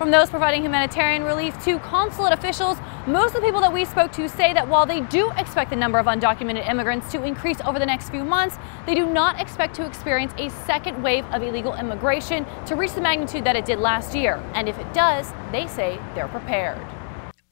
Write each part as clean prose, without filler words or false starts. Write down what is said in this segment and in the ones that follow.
From those providing humanitarian relief to consulate officials, most of the people that we spoke to say that while they do expect the number of undocumented immigrants to increase over the next few months, they do not expect to experience a second wave of illegal immigration to reach the magnitude that it did last year. And if it does, they say they're prepared.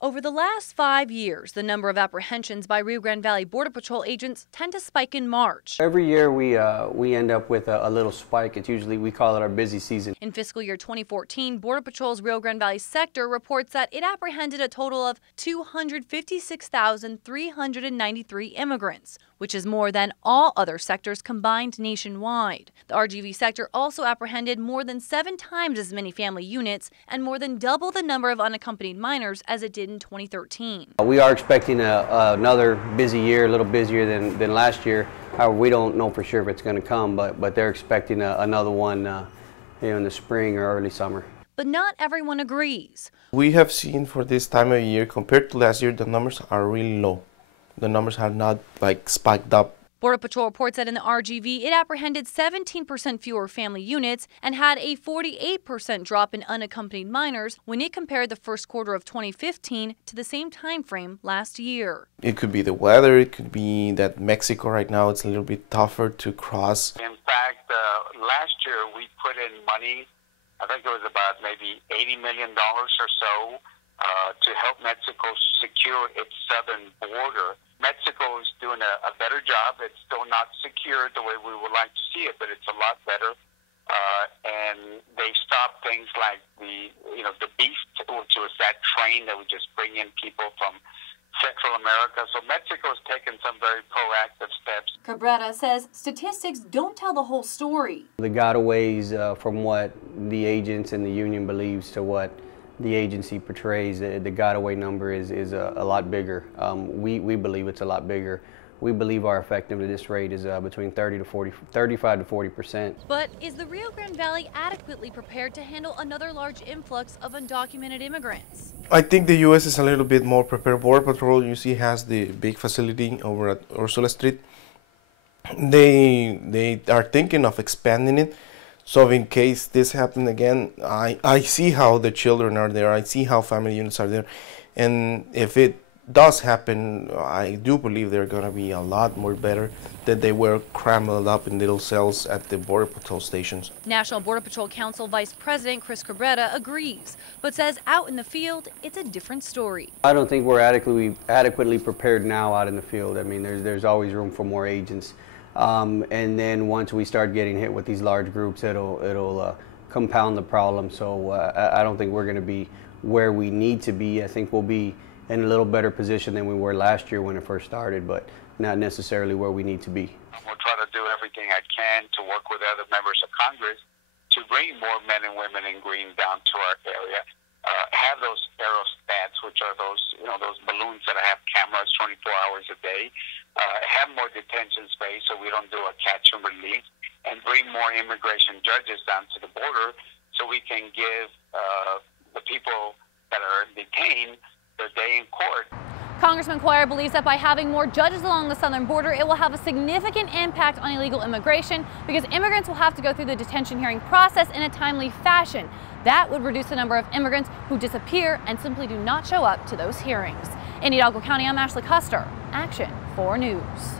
Over the last 5 years, the number of apprehensions by Rio Grande Valley Border Patrol agents tend to spike in March. Every year we end up with a little spike. It's usually, we call it our busy season. In fiscal year 2014, Border Patrol's Rio Grande Valley sector reports that it apprehended a total of 256,393 immigrants, which is more than all other sectors combined nationwide. The RGV sector also apprehended more than 7 times as many family units and more than double the number of unaccompanied minors as it did in 2013. We are expecting another busy year, a little busier than last year. However, we don't know for sure if it's going to come, but they're expecting another one in the spring or early summer. But not everyone agrees. We have seen for this time of year, compared to last year, the numbers are really low. The numbers have not spiked up. Border Patrol reports that in the RGV, it apprehended 17% fewer family units and had a 48% drop in unaccompanied minors when it compared the first quarter of 2015 to the same time frame last year. It could be the weather, it could be that Mexico right now it's a little bit tougher to cross. In fact, last year we put in money, I think it was about maybe $80 million or so, to help Mexico secure its southern border. Mexico is doing a better job. It's still not secure the way we would like to see it, but it's a lot better. And they stopped things like the Beast, which was that train that would just bring in people from Central America. So Mexico's taken some very proactive steps. Cabrera says statistics don't tell the whole story. The gotaways from what the agents and the union believes to what the agency portrays, the gotaway number is a lot bigger. We believe it's a lot bigger. We believe our effectiveness rate is between 35 to 40%. But is the Rio Grande Valley adequately prepared to handle another large influx of undocumented immigrants? I think the U.S. is a little bit more prepared. Border Patrol, you see, has the big facility over at Ursula Street. They are thinking of expanding it. So in case this happened again, I see how the children are there, I see how family units are there, and if it does happen, I do believe they're going to be a lot more better than they were crammed up in little cells at the Border Patrol stations. National Border Patrol Council Vice President Chris Cabrera agrees, but says out in the field, it's a different story. I don't think we're adequately prepared now out in the field. I mean, there's always room for more agents. And then once we start getting hit with these large groups, it'll compound the problem. So I don't think we're going to be where we need to be. I think we'll be in a little better position than we were last year when it first started, but not necessarily where we need to be. We'll try to do everything I can to work with other members of Congress to bring more men and women in green down to our area. Have those aerostats, which are those balloons that have cameras 24 hours a day. Have more detention space so we don't do a catch and release, and bring more immigration judges down to the border so we can give the people that are detained their day in court. Congressman Cuellar believes that by having more judges along the southern border, it will have a significant impact on illegal immigration because immigrants will have to go through the detention hearing process in a timely fashion. That would reduce the number of immigrants who disappear and simply do not show up to those hearings. In Hidalgo County, I'm Ashley Custer, Action 4 News.